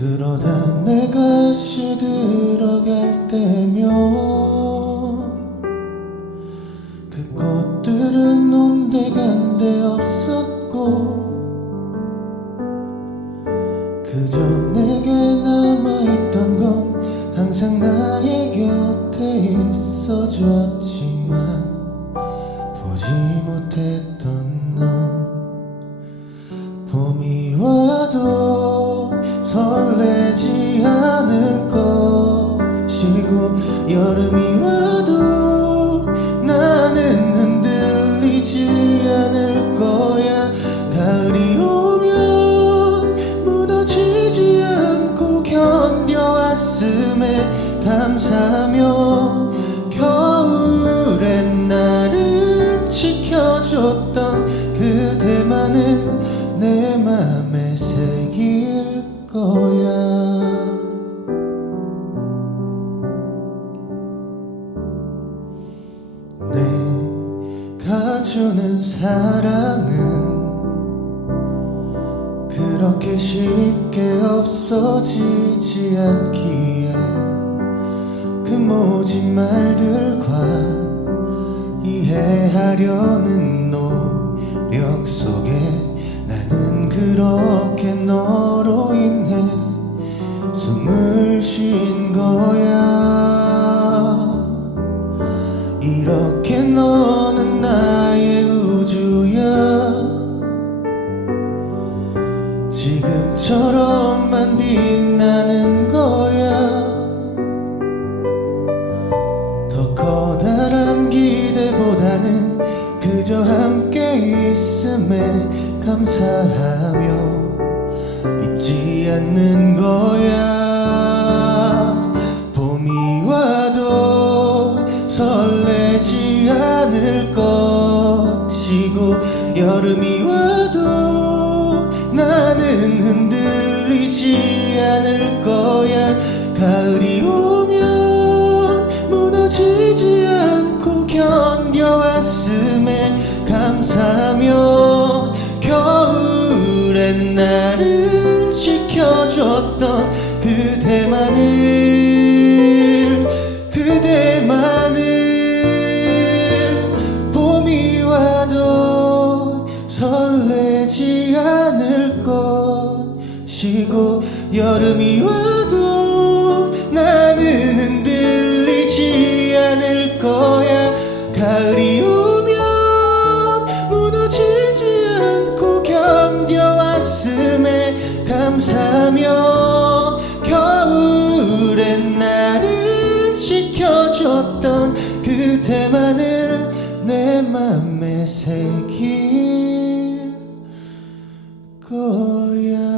그러다 내가 시들어갈 때면 그 꽃들은 온데간데 없었고 그저 내게 남아있던 건 항상 나의 곁에 있어줬지만 보지 못했던 너 것이고 여름이 와도 나는 흔들리지 않을 거야. 가을이 오면 무너지지 않고 견뎌왔음에 감사하며 겨울엔 나를 지켜줬던 그대만을 내 맘에 새길 주는 사랑은 그렇게 쉽게 없어지지 않기에 그 모진 말들과 이해하려는 노력 속에 나는 그렇게 너로 인해 숨을 쉰 거야 함께 있음에 감사하며 잊지 않는 거야. 봄이 와도 설레지 않을 것이고 여름이 와도 나는 흔들리지 않을 거 하며 겨울엔 나를 지켜줬던 그대만을 그대만을 봄이 와도 설레지 않을 것이고 여름이 와 새길 거야